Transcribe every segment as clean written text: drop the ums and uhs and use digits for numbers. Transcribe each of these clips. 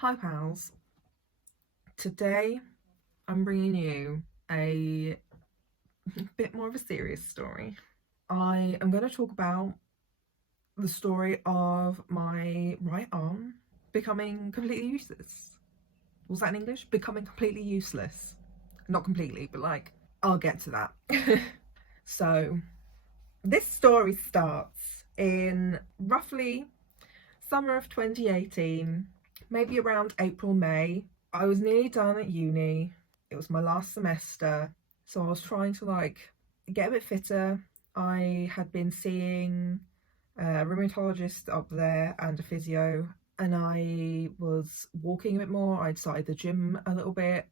Hi pals, today I'm bringing you a bit more of a serious story. I am going to talk about the story of my right arm becoming completely useless. Was that in English? Becoming completely useless. Not completely, but like, I'll get to that. So, this story starts in roughly summer of 2018, maybe around April, May. I was nearly done at uni. It was my last semester, so I was trying to get a bit fitter. I had been seeing a rheumatologist up there and a physio, and I was walking a bit more. I'd started the gym a little bit,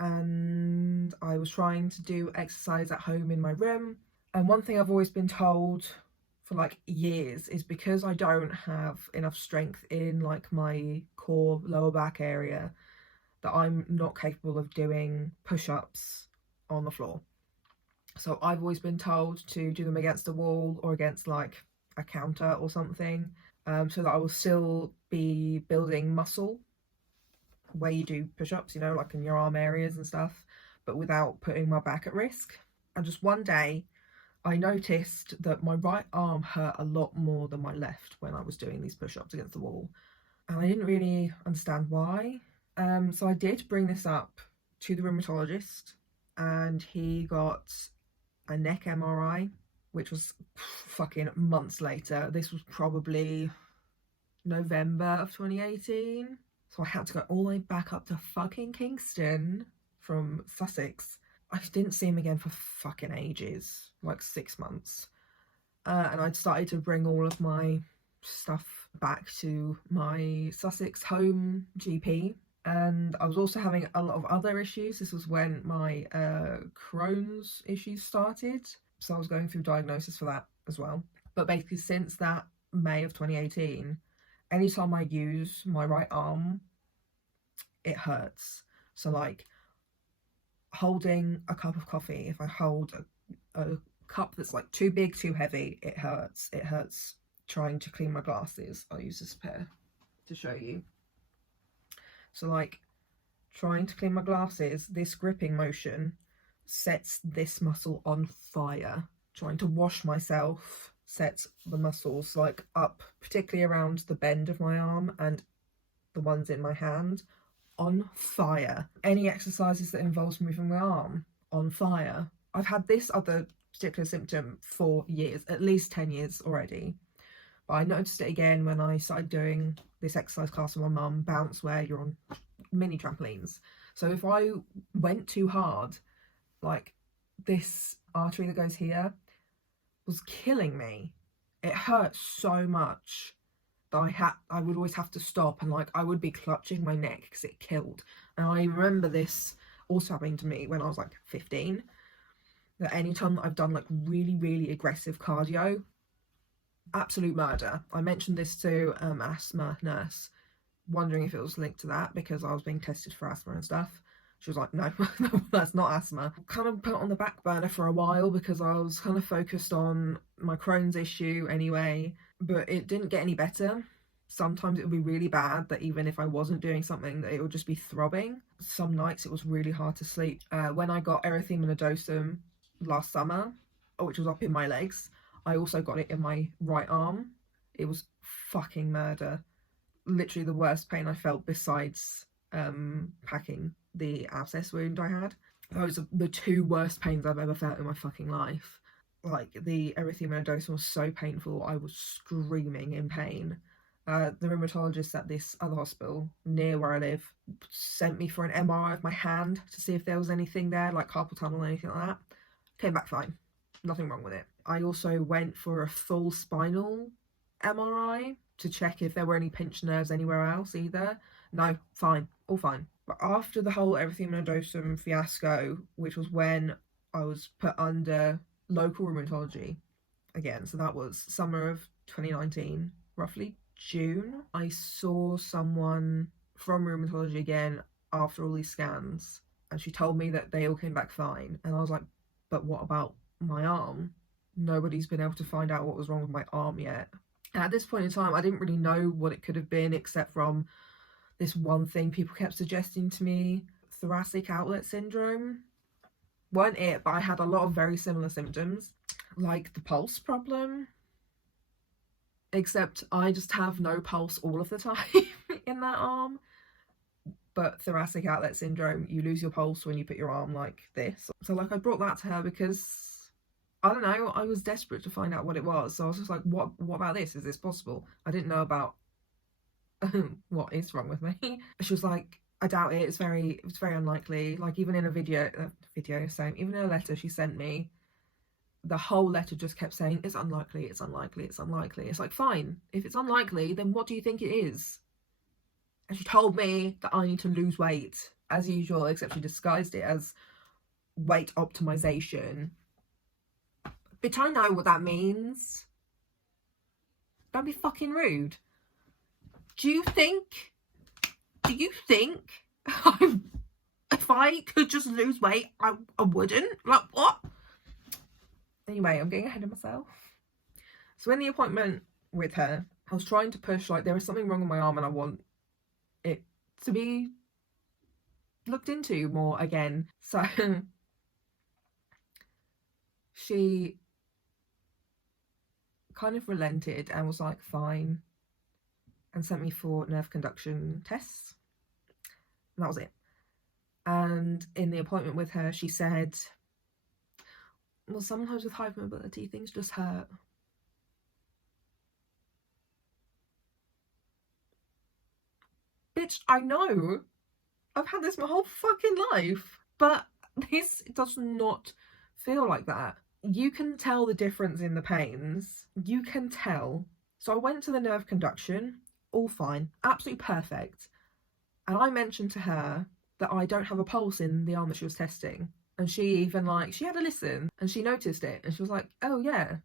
and I was trying to do exercise at home in my room. And one thing I've always been told for like years is because I don't have enough strength in like my core lower back area, that I'm not capable of doing push-ups on the floor. So I've always been told to do them against a wall or against like a counter or something, so that I will still be building muscle where you do push-ups, you know, like in your arm areas and stuff, but without putting my back at risk. And just one day I noticed that my right arm hurt a lot more than my left when I was doing these push-ups against the wall, and I didn't really understand why. So I did bring this up to the rheumatologist, and he got a neck MRI, which was fucking months later. This was probably November of 2018. So I had to go all the way back up to fucking Kingston from Sussex. I didn't see him again for fucking ages, like 6 months. And I'd started to bring all of my stuff back to my Sussex home GP. And I was also having a lot of other issues. This was when my Crohn's issues started. So I was going through diagnosis for that as well. But basically since that May of 2018, anytime I use my right arm, it hurts. So like holding a cup of coffee, if I hold a cup that's like too big, too heavy, it hurts. It hurts trying to clean my glasses. I'll use this pair to show you. So like trying to clean my glasses, this gripping motion sets this muscle on fire. Trying to wash myself sets the muscles like up, particularly around the bend of my arm and the ones in my hand, on fire. Any exercises that involves moving my arm, on fire. I've had this other particular symptom for years, at least 10 years already. But I noticed it again when I started doing this exercise class with my mum, bounce, where you're on mini trampolines. So if I went too hard, like this artery that goes here was killing me. It hurt so much that I would always have to stop, and like I would be clutching my neck because it killed. And I remember this also happening to me when I was like 15, that anytime that I've done like really aggressive cardio, absolute murder. I mentioned this to asthma nurse, wondering if it was linked to that because I was being tested for asthma and stuff. She was like, no, that's not asthma. Kind of put it on the back burner for a while because I was kind of focused on my Crohn's issue anyway, but it didn't get any better. Sometimes it would be really bad that even if I wasn't doing something, that it would just be throbbing. Some nights it was really hard to sleep. When I got erythema nodosum last summer, which was up in my legs, I also got it in my right arm. It was fucking murder. Literally the worst pain I felt besides packing the abscess wound I had. Those are the two worst pains I've ever felt in my fucking life. Like the erythema nodosum was so painful, I was screaming in pain. The rheumatologist at this other hospital near where I live sent me for an MRI of my hand to see if there was anything there, like carpal tunnel or anything like that. Came back fine. Nothing wrong with it. I also went for a full spinal MRI to check if there were any pinched nerves anywhere else either. No, fine, all fine. But after the whole erythema nodosum fiasco, which was when I was put under local rheumatology again, so that was summer of 2019, roughly June, I saw someone from rheumatology again after all these scans, and she told me that they all came back fine. And I was like, but what about my arm? Nobody's been able to find out what was wrong with my arm yet. And at this point in time, I didn't really know what it could have been, except from this one thing people kept suggesting to me, thoracic outlet syndrome. Weren't it, but I had a lot of very similar symptoms, like the pulse problem, except I just have no pulse all of the time in that arm. But thoracic outlet syndrome, you lose your pulse when you put your arm like this. So like I brought that to her because, I don't know, I was desperate to find out what it was. So I was just like, what about this? Is this possible? I didn't know about what is wrong with me. She was like, I doubt it. It's very unlikely. Like even in a even in a letter she sent me, the whole letter just kept saying it's unlikely, it's unlikely, it's unlikely. It's like, fine, if it's unlikely, then what do you think it is? And she told me that I need to lose weight as usual, except she disguised it as weight optimization. Bitch, I know what that means. Don't be fucking rude. Do you think if I could just lose weight, I wouldn't? Like, what? Anyway, I'm getting ahead of myself. So in the appointment with her, I was trying to push, like, there is something wrong with my arm and I want it to be looked into more again. So she kind of relented and was like, fine, and sent me for nerve conduction tests. And that was it. And in the appointment with her, she said, well, sometimes with hypermobility, things just hurt. Bitch, I know. I've had this my whole fucking life. But this does not feel like that. You can tell the difference in the pains. You can tell. So I went to the nerve conduction, all fine, absolutely perfect. And I mentioned to her that I don't have a pulse in the arm that she was testing. And she even, like, she had a listen and she noticed it. And she was like, oh yeah.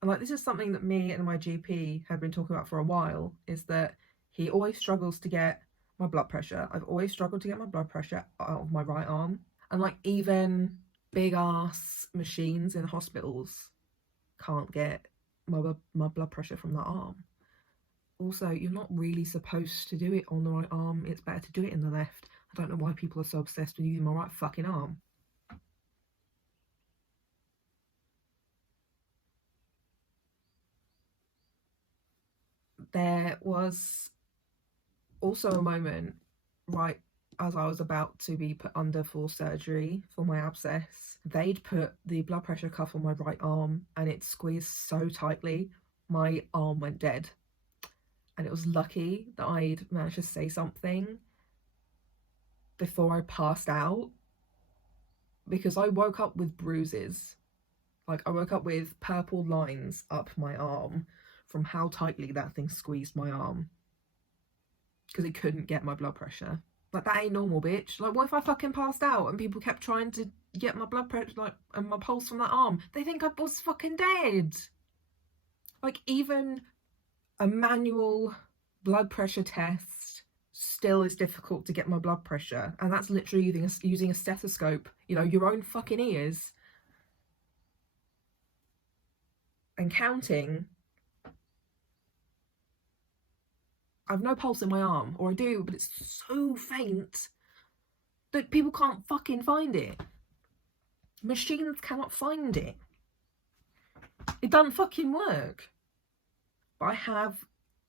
And like, this is something that me and my GP had been talking about for a while, is that he always struggles to get my blood pressure. I've always struggled to get my blood pressure out of my right arm. And like, even big ass machines in hospitals can't get my blood pressure from that arm. Also, you're not really supposed to do it on the right arm. It's better to do it in the left. I don't know why people are so obsessed with using my right fucking arm. There was also a moment right as I was about to be put under for surgery for my abscess. They'd put the blood pressure cuff on my right arm and it squeezed so tightly my arm went dead. And it was lucky that I'd managed to say something before I passed out, because I woke up with bruises. Like, I woke up with purple lines up my arm from how tightly that thing squeezed my arm, because it couldn't get my blood pressure. Like, that ain't normal, bitch. Like, what if I fucking passed out and people kept trying to get my blood pressure, like, and my pulse from that arm? They think I was fucking dead. Like, even a manual blood pressure test still is difficult to get my blood pressure, and that's literally using a stethoscope, you know, your own fucking ears, and counting. I've no pulse in my arm, or I do, but it's so faint that people can't fucking find it. Machines cannot find it. It doesn't fucking work. But I have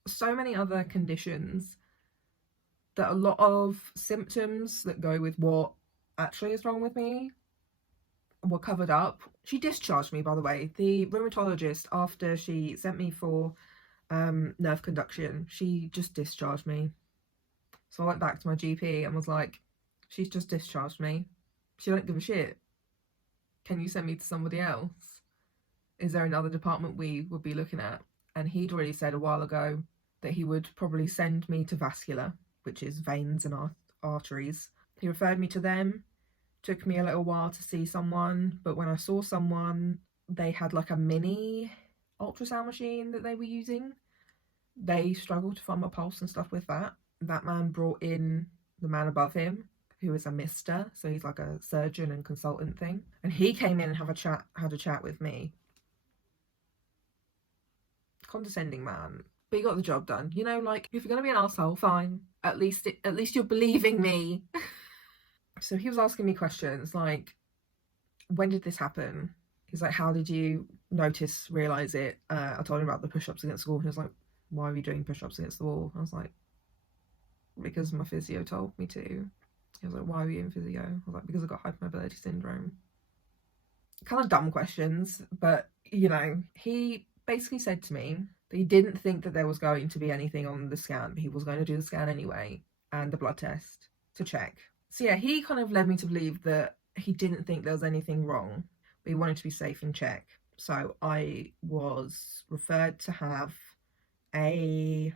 so many other conditions that a lot of symptoms that go with what actually is wrong with me were covered up. She discharged me, by the way. The rheumatologist, after she sent me for nerve conduction, she just discharged me. So I went back to my GP and was like, she's just discharged me. She don't give a shit. Can you send me to somebody else? Is there another department we would be looking at? And he'd already said a while ago that he would probably send me to vascular, which is veins and arteries. He referred me to them. Took me a little while to see someone, but when I saw someone, they had like a mini ultrasound machine that they were using. They struggled to find my pulse and stuff with that. That man brought in the man above him, who is a mister, so he's like a surgeon and consultant thing. And he came in and had a chat with me. Condescending man. but you got the job done. You know, like, if you're gonna be an asshole, fine. At least you're believing me. So he was asking me questions like, when did this happen? He's like, how did you realize it? I told him about the push-ups against the wall. He was like, why are you doing push-ups against the wall? I was like, because my physio told me to. He was like, why were you in physio? I was like, because I got hypermobility syndrome. Kind of dumb questions, but, you know, he basically said to me that he didn't think that there was going to be anything on the scan, but he was going to do the scan anyway, and the blood test to check. So yeah, he kind of led me to believe that he didn't think there was anything wrong, but he wanted to be safe and check. So I was referred to have a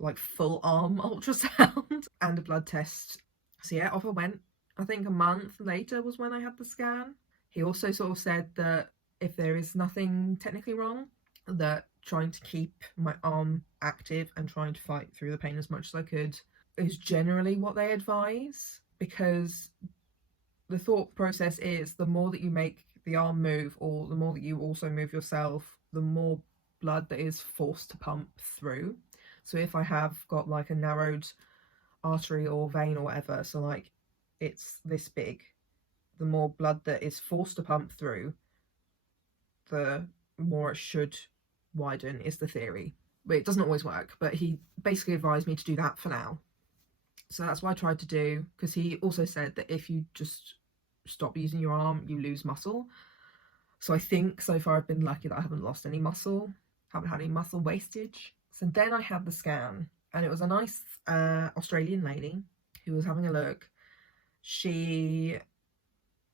like full arm ultrasound and a blood test. So yeah, off I went. I think a month later was when I had the scan. He also sort of said that if there is nothing technically wrong, that trying to keep my arm active and trying to fight through the pain as much as I could is generally what they advise, because the thought process is the more that you make the arm move, or the more that you also move yourself, the more blood that is forced to pump through. So if I have got like a narrowed artery or vein or whatever, so like it's this big, the more blood that is forced to pump through, the more it should widen, is the theory. But it doesn't always work, but he basically advised me to do that for now. So that's what I tried to do, because he also said that if you just stop using your arm, you lose muscle. So I think so far I've been lucky that I haven't lost any muscle, haven't had any muscle wastage. So then I had the scan, and it was a nice Australian lady who was having a look. She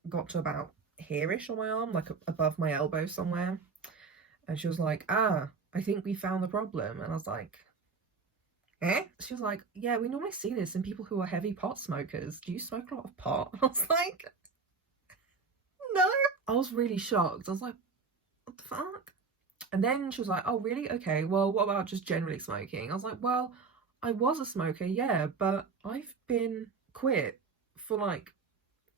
got to about here-ish on my arm, like above my elbow somewhere. And she was like, I think we found the problem. And I was like, eh? She was like, yeah, we normally see this in people who are heavy pot smokers. Do you smoke a lot of pot? And I was like, no. I was really shocked. I was like, what the fuck? And then she was like, oh, really? Okay, well, what about just generally smoking? I was like, well, I was a smoker, yeah, but I've been quit for like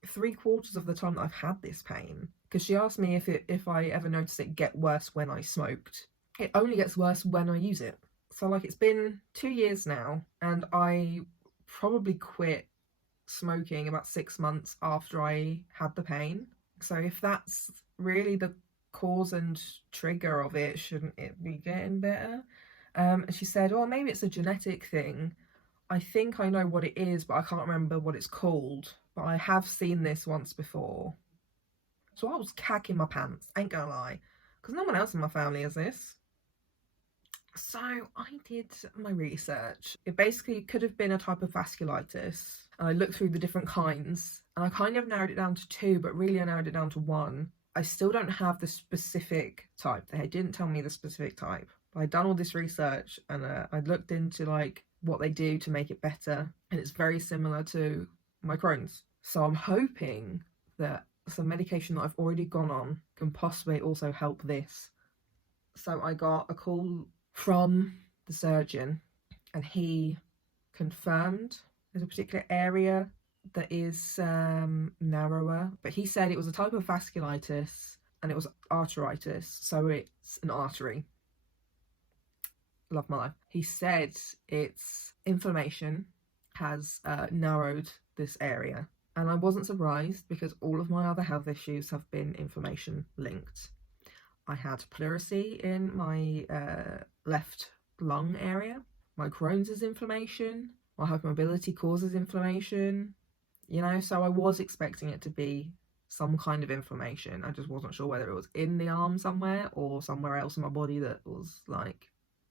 3/4 of the time that I've had this pain. Because she asked me if I ever noticed it get worse when I smoked. It only gets worse when I use it. So like, it's been 2 years now, and I probably quit smoking about 6 months after I had the pain. So if that's really the cause and trigger of it, shouldn't it be getting better? And she said, oh, maybe it's a genetic thing. I think I know what it is, but I can't remember what it's called. But I have seen this once before. So I was cacking my pants, ain't gonna lie, because no one else in my family has this. So I did my research. It basically could have been a type of vasculitis. And I looked through the different kinds, and I kind of narrowed it down to 2, but really I narrowed it down to 1. I still don't have the specific type. They didn't tell me the specific type. But I'd done all this research, and I'd looked into like what they do to make it better, and it's very similar to my Crohn's. So I'm hoping that some medication that I've already gone on can possibly also help this. So I got a call from the surgeon, and he confirmed there's a particular area that is narrower, but he said it was a type of vasculitis and it was arteritis, so it's an artery. Love my life. He said its inflammation has narrowed this area, and I wasn't surprised because all of my other health issues have been inflammation linked. I had pleurisy in my left lung area. My Crohn's is inflammation. My hypermobility causes inflammation. You know, so I was expecting it to be some kind of inflammation. I just wasn't sure whether it was in the arm somewhere or somewhere else in my body that was like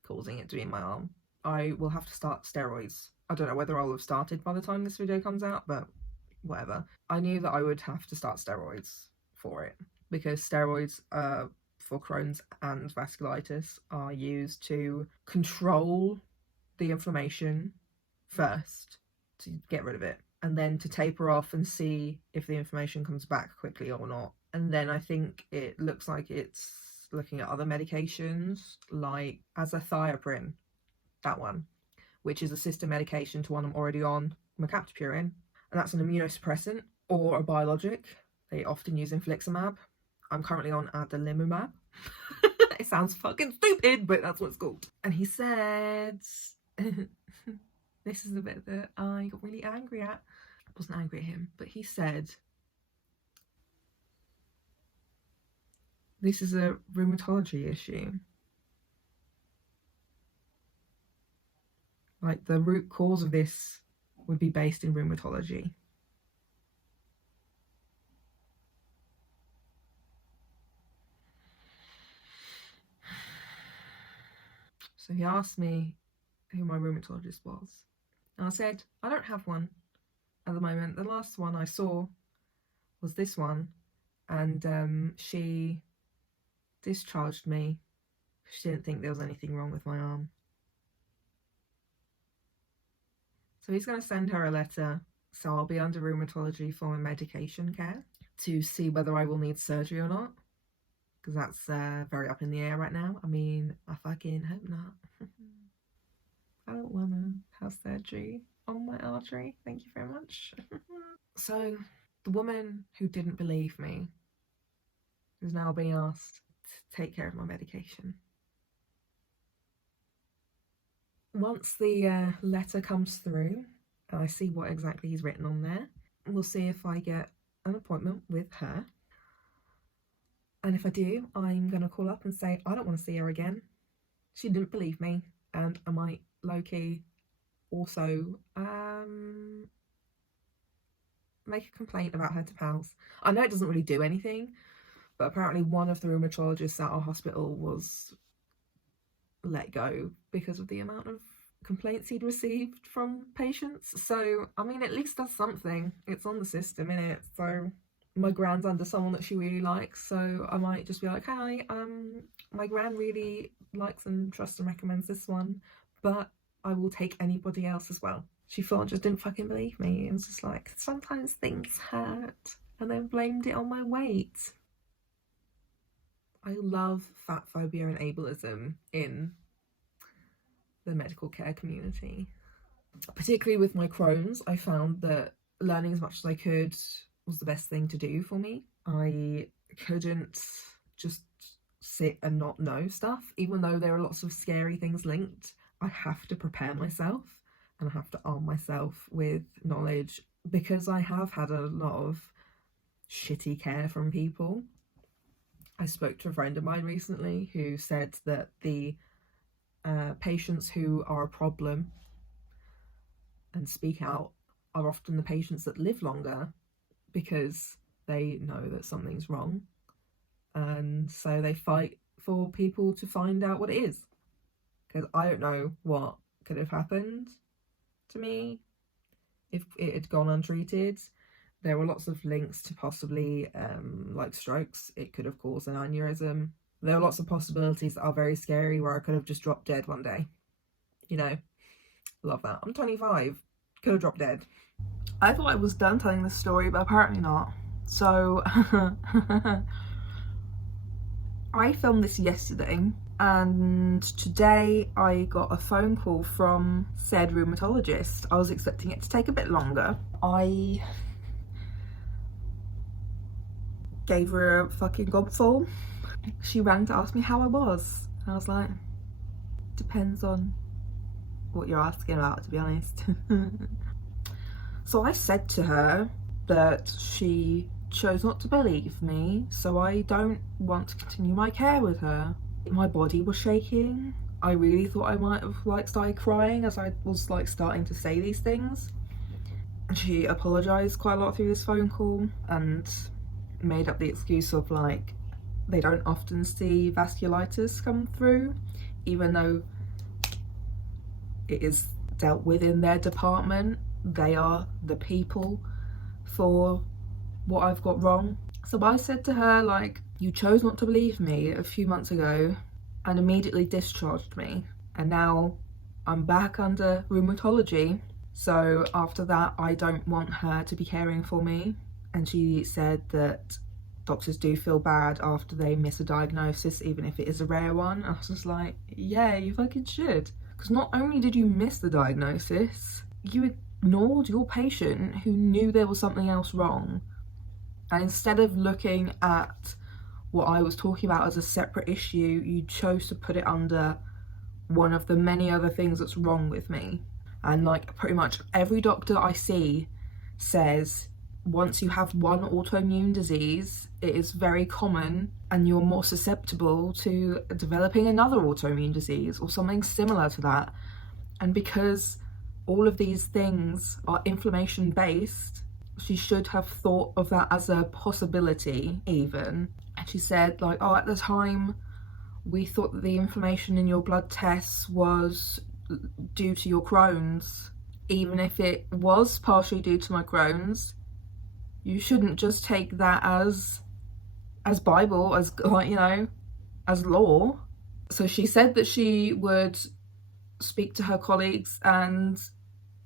causing it to be in my arm. I will have to start steroids. I don't know whether I'll have started by the time this video comes out, but whatever. I knew that I would have to start steroids for it, because steroids for Crohn's and vasculitis are used to control the inflammation first, to get rid of it, and then to taper off and see if the inflammation comes back quickly or not. And then I think it looks like it's looking at other medications like azathioprine, that one, which is a sister medication to one I'm already on, mercaptopurine, and that's an immunosuppressant or a biologic. They often use infliximab. I'm currently on adalimumab. It sounds fucking stupid, but that's what it's called. And he said, this is the bit that I got really angry at. I wasn't angry at him, but he said, this is a rheumatology issue. Like, the root cause of this would be based in rheumatology. So he asked me who my rheumatologist was. And I said, I don't have one at the moment. The last one I saw was this one. And she discharged me. She didn't think there was anything wrong with my arm. So he's going to send her a letter. So I'll be under rheumatology for my medication care to see whether I will need surgery or not. Because that's very up in the air right now. I mean, I fucking hope not. I don't want to have surgery on my artery. Thank you very much. So the woman who didn't believe me is now being asked to take care of my medication. Once the letter comes through and I see what exactly he's written on there, we'll see if I get an appointment with her. And if I do, I'm going to call up and say, I don't want to see her again. She didn't believe me. And I might low-key also make a complaint about her to pals. I know it doesn't really do anything, but apparently one of the rheumatologists at our hospital was let go because of the amount of complaints he'd received from patients. So, I mean, at least that's something. It's on the system, innit? So my gran's under someone that she really likes, so I might just be like, hi, my gran really likes and trusts and recommends this one, but I will take anybody else as well. She thought, just didn't fucking believe me. It was just like, sometimes things hurt, and then blamed it on my weight. I love fat phobia and ableism in the medical care community. Particularly with my Crohn's, I found that learning as much as I could was the best thing to do for me. I couldn't just sit and not know stuff, even though there are lots of scary things linked. I have to prepare myself and I have to arm myself with knowledge, because I have had a lot of shitty care from people. I spoke to a friend of mine recently who said that the patients who are a problem and speak out are often the patients that live longer, because they know that something's wrong, and so they fight for people to find out what it is, because I don't know what could have happened to me if it had gone untreated. There were lots of links to possibly like strokes. It could have caused an aneurysm. There are lots of possibilities that are very scary, where I could have just dropped dead one day. You know, love that. I'm 25, could have dropped dead. I thought I was done telling this story, but apparently not. So I filmed this yesterday, and today I got a phone call from said rheumatologist. I was expecting it to take a bit longer. I gave her a fucking gobful. She rang to ask me how I was. I was like, depends on what you're asking about, to be honest. So I said to her that she chose not to believe me, so I don't want to continue my care with her. My body was shaking. I really thought I might have started crying as I was starting to say these things. She apologised quite a lot through this phone call and made up the excuse of they don't often see vasculitis come through, even though it is dealt with in their department. They are the people for what I've got wrong. So I said to her, you chose not to believe me a few months ago and immediately discharged me, and now I'm back under rheumatology, so after that I don't want her to be caring for me. And she said that doctors do feel bad after they miss a diagnosis, even if it is a rare one. I was just like, yeah, you fucking should. Because not only did you miss the diagnosis, you ignored your patient who knew there was something else wrong. And instead of looking at what I was talking about as a separate issue, you chose to put it under one of the many other things that's wrong with me. And like pretty much every doctor I see says once you have one autoimmune disease, it is very common and you're more susceptible to developing another autoimmune disease or something similar to that. And because all of these things are inflammation based, she should have thought of that as a possibility even. And she said like, oh, at the time we thought that the inflammation in your blood tests was due to your Crohn's. Even if it was partially due to my Crohn's, you shouldn't just take that as Bible, as, like, you know, as law. So she said that she would speak to her colleagues and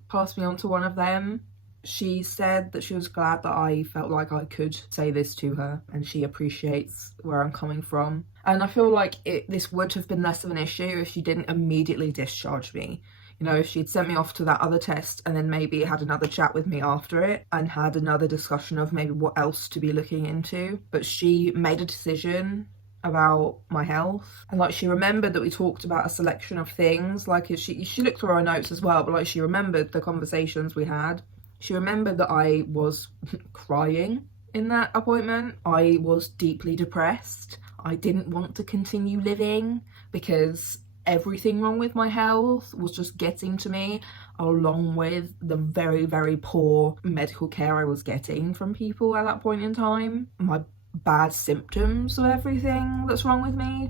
pass me on to one of them. She said that she was glad that I felt like I could say this to her and she appreciates where I'm coming from. And I feel like this would have been less of an issue if she didn't immediately discharge me. You know, if she'd sent me off to that other test and then maybe had another chat with me after it and had another discussion of maybe what else to be looking into. But she made a decision about my health, and like she remembered that we talked about a selection of things. Like she looked through our notes as well, but like she remembered the conversations we had. She remembered that I was crying in that appointment. I was deeply depressed. I didn't want to continue living because everything wrong with my health was just getting to me, along with the very, very poor medical care I was getting from people at that point in time. My bad symptoms of everything that's wrong with me.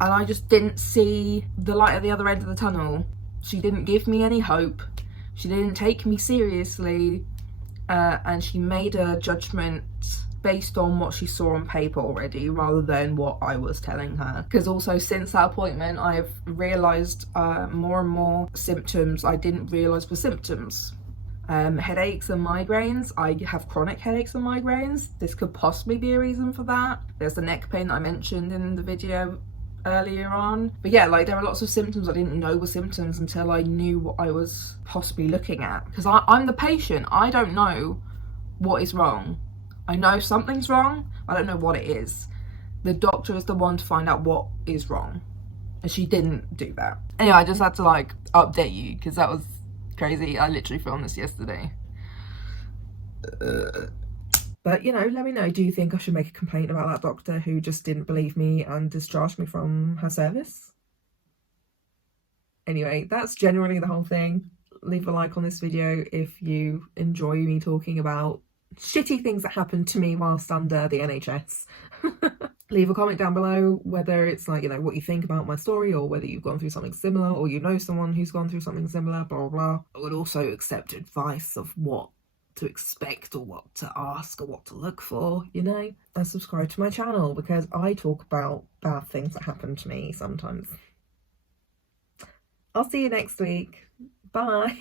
And I just didn't see the light at the other end of the tunnel. She didn't give me any hope. She didn't take me seriously. And she made a judgment based on what she saw on paper already rather than what I was telling her. Because also since that appointment I've realised more and more symptoms I didn't realise were symptoms. Headaches and migraines. I have chronic headaches and migraines. This could possibly be a reason for that. There's the neck pain that I mentioned in the video earlier on. But yeah, like there are lots of symptoms I didn't know were symptoms until I knew what I was possibly looking at. Because I'm the patient. I don't know what is wrong. I know something's wrong, I don't know what it is. The doctor is the one to find out what is wrong. And she didn't do that. Anyway, I just had to like update you because that was crazy. I literally filmed this yesterday. But you know, let me know, do you think I should make a complaint about that doctor who just didn't believe me and discharged me from her service? Anyway, that's generally the whole thing. Leave a like on this video if you enjoy me talking about shitty things that happened to me whilst under the NHS. Leave a comment down below whether it's like, you know, what you think about my story or whether you've gone through something similar or you know someone who's gone through something similar, blah, blah, blah. I would also accept advice of what to expect or what to ask or what to look for, you know. And subscribe to my channel because I talk about bad things that happen to me sometimes. I'll see you next week. Bye.